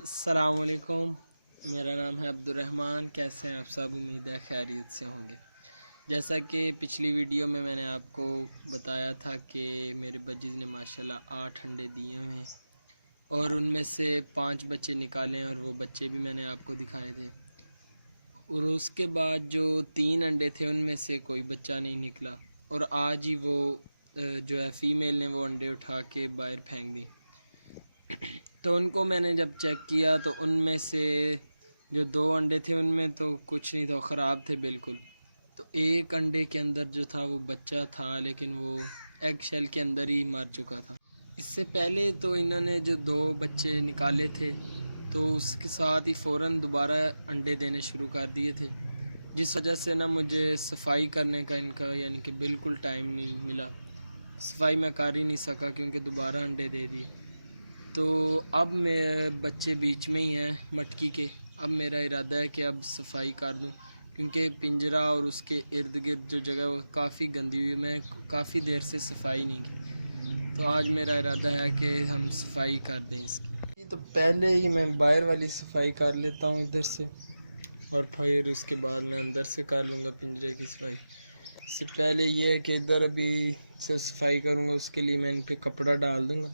अस्सलामुअलैकुम, मेरा नाम है अब्दुर्रहमान। कैसे हैं आप सब? उम्मीद है खैरियत से होंगे। जैसा कि पिछली वीडियो में मैंने आपको बताया था कि मेरे बजीज़ ने माशाल्लाह 8 अंडे दिए हैं और उनमें से 5 बच्चे निकाले हैं और वो बच्चे भी मैंने आपको दिखाए थे। और उसके बाद जो 3 अंडे थे उनमें से कोई बच्चा नहीं निकला और आज ही वो जो है फ़ीमेल ने वो अंडे उठा के बाहर फेंक दिए। तो उनको मैंने जब चेक किया तो उनमें से जो 2 अंडे थे उनमें तो कुछ नहीं था, ख़राब थे बिल्कुल। तो एक अंडे के अंदर जो था वो बच्चा था, लेकिन वो एग शेल के अंदर ही मर चुका था। इससे पहले तो इन्होंने जो 2 बच्चे निकाले थे तो उसके साथ ही फ़ौरन दोबारा अंडे देने शुरू कर दिए थे, जिस वजह से ना मुझे सफाई करने का इनका यानी कि बिल्कुल टाइम नहीं मिला। सफाई मैं कर ही नहीं सका क्योंकि दोबारा अंडे दे दिए। तो अब मेरे बच्चे बीच में ही हैं मटकी के। अब मेरा इरादा है कि अब सफाई कर दूं क्योंकि पिंजरा और उसके इर्द गिर्द जो जगह वो काफ़ी गंदी हुई, मैं काफ़ी देर से सफाई नहीं की। तो आज मेरा इरादा है कि हम सफाई कर दें इसकी। तो पहले ही मैं बाहर वाली सफाई कर लेता हूँ इधर से, और फिर उसके बाद मैं अंदर से कर लूँगा पिंजरे की सफाई। इससे पहले ये है कि इधर अभी से सफाई करूँगा, उसके लिए मैं इन पर कपड़ा डाल दूँगा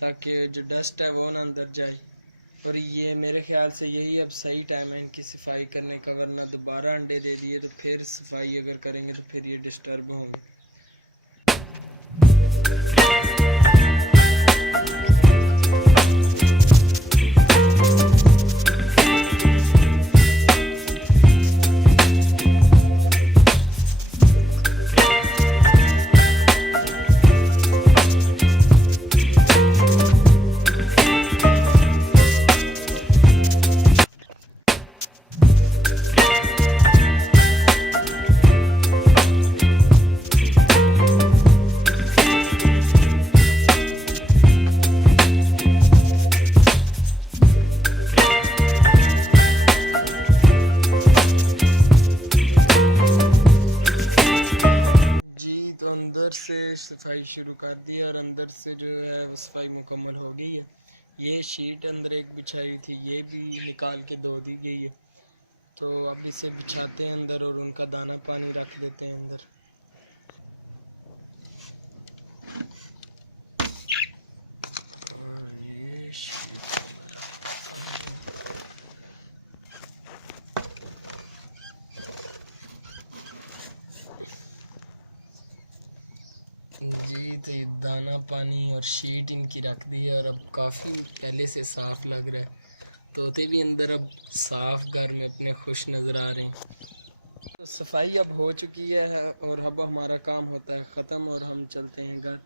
ताकि जो डस्ट है वो ना अंदर जाए। और ये मेरे ख्याल से यही अब सही टाइम है इनकी सफाई करने का, वरना दोबारा अंडे दे दिए तो फिर सफाई अगर करेंगे तो फिर ये डिस्टर्ब होंगे। तो अंदर से सफाई शुरू कर दी और अंदर से जो है वो सफाई मुकम्मल हो गई है। ये शीट अंदर एक बिछाई हुई थी, ये भी निकाल के धो दी गई है। तो अब इसे बिछाते हैं अंदर और उनका दाना पानी रख देते हैं अंदर। और ये शीट जी, तो ये दाना पानी और शीट इनकी रख दी है और अब काफ़ी पहले से साफ़ लग रहा है। तोते भी अंदर अब साफ़ घर में अपने खुश नज़र आ रहे हैं। तो सफाई अब हो चुकी है और अब हमारा काम होता है ख़त्म और हम चलते हैं घर।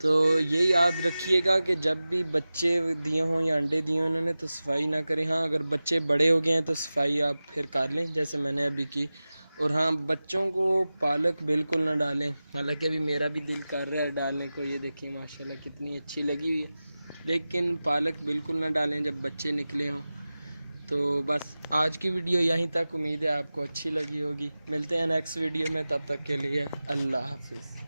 तो ये याद रखिएगा कि जब भी बच्चे दिए हों या अंडे दिए हों इन्होंने तो सफाई ना करें। हाँ, अगर बच्चे बड़े हो गए हैं तो सफाई आप फिर कर लें जैसे मैंने अभी की। और हाँ, बच्चों को पालक बिल्कुल ना डालें, हालांकि अभी मेरा भी दिल कर रहा है डालने को। ये देखिए माशाल्लाह कितनी अच्छी लगी हुई है, लेकिन पालक बिल्कुल ना डालें जब बच्चे निकले हों। तो बस आज की वीडियो यहीं तक। उम्मीद है आपको अच्छी लगी होगी। मिलते हैं नेक्स्ट वीडियो में, तब तक के लिए अल्लाह हाफिज़।